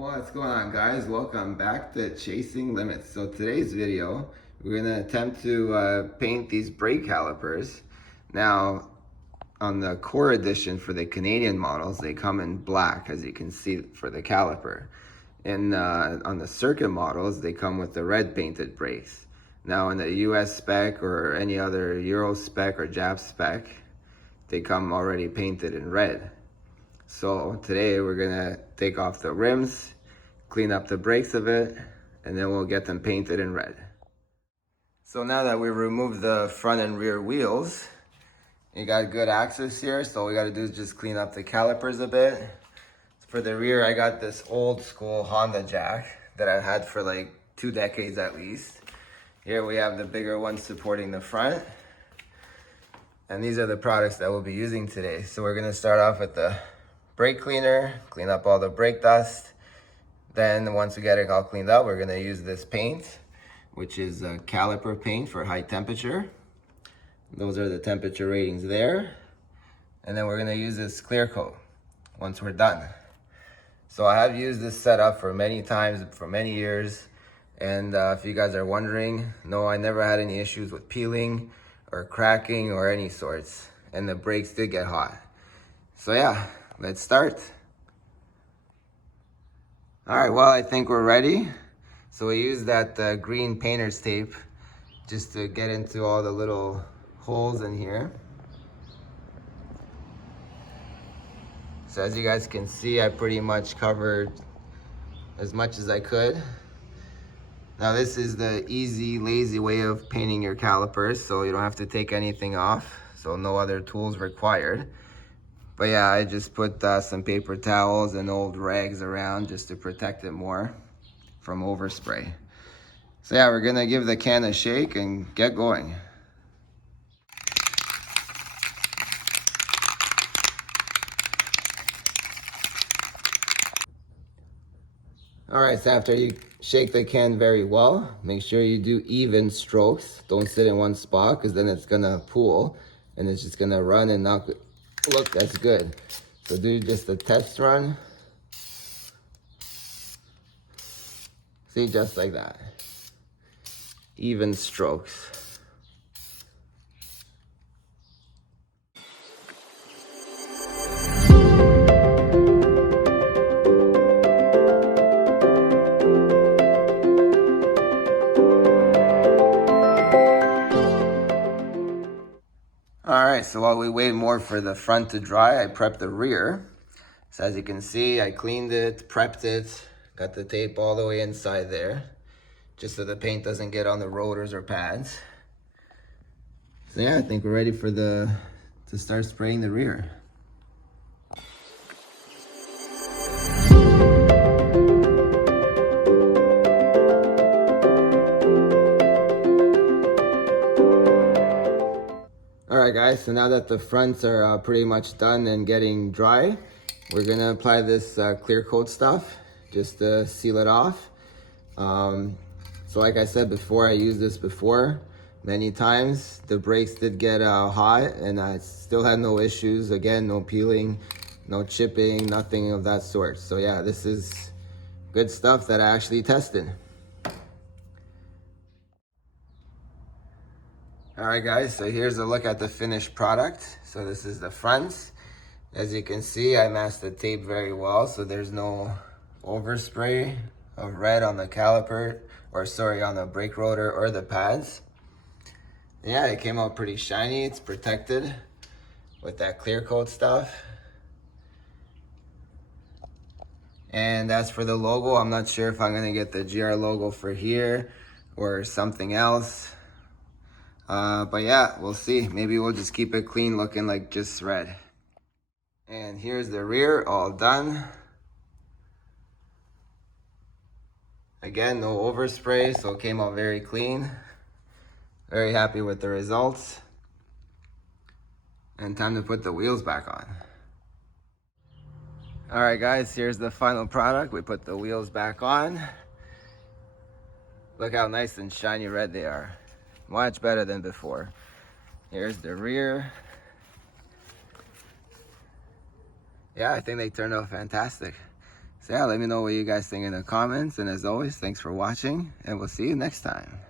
What's going on, guys? Welcome back to Chasing Limits. So today's video, we're going to attempt to paint these brake calipers. Now, on the Core edition for the Canadian models, they come in black, as you can see, for the caliper. And on the circuit models, they come with the red painted brakes. Now, in the US spec or any other Euro spec or Jap spec, they come already painted in red. So today we're gonna take off the rims, clean up the brakes a bit, and then we'll get them painted in red. So now that we removed the front and rear wheels, you got good access here, so all we gotta do is just clean up the calipers a bit. For the rear, I got this old school Honda jack that I've had for like 2 decades at least. Here we have the bigger one supporting the front. And these are the products that we'll be using today. So we're gonna start off with the brake cleaner, clean up all the brake dust. Then once we get it all cleaned up, we're gonna use this paint, which is a caliper paint for high temperature. Those are the temperature ratings there. And then we're gonna use this clear coat once we're done. So I have used this setup for many times, for many years. And if you guys are wondering, no, I never had any issues with peeling or cracking or any sorts. And the brakes did get hot. So yeah, let's start. All right, well, I think we're ready. So we use that green painter's tape just to get into all the little holes in here. So as you guys can see, I pretty much covered as much as I could. Now this is the easy, lazy way of painting your calipers, so you don't have to take anything off, so no other tools required. But yeah, I just put some paper towels and old rags around just to protect it more from overspray. So yeah, we're gonna give the can a shake and get going. All right, so after you shake the can very well, make sure you do even strokes. Don't sit in one spot, because then it's gonna pool and it's just gonna run and not look as good. So do just a test run. See, just like that. Even strokes. All right, so while we wait more for the front to dry, I prepped the rear. So as you can see, I cleaned it, prepped it, got the tape all the way inside there, just so the paint doesn't get on the rotors or pads. So yeah, I think we're ready for to start spraying the rear. Alright guys, so now that the fronts are pretty much done and getting dry, we're gonna apply this clear coat stuff just to seal it off. So like I said before, I used this before many times. The brakes did get hot and I still had no issues. Again, no peeling, no chipping, nothing of that sort. So yeah, this is good stuff that I actually tested. All right guys, so here's a look at the finished product. So this is the fronts. As you can see, I masked the tape very well, so there's no overspray of red on the caliper, or sorry, on the brake rotor or the pads. Yeah, it came out pretty shiny. It's protected with that clear coat stuff. And as for the logo, I'm not sure if I'm gonna get the GR logo for here or something else. But yeah, we'll see. Maybe we'll just keep it clean, looking like just red. And here's the rear, all done. Again, no overspray, so it came out very clean. Very happy with the results. And time to put the wheels back on. All right guys, here's the final product. We put the wheels back on. Look how nice and shiny red they are. Much better than before. Here's the rear. Yeah, I think they turned out fantastic. So yeah, let me know what you guys think in the comments. And as always, thanks for watching, and we'll see you next time.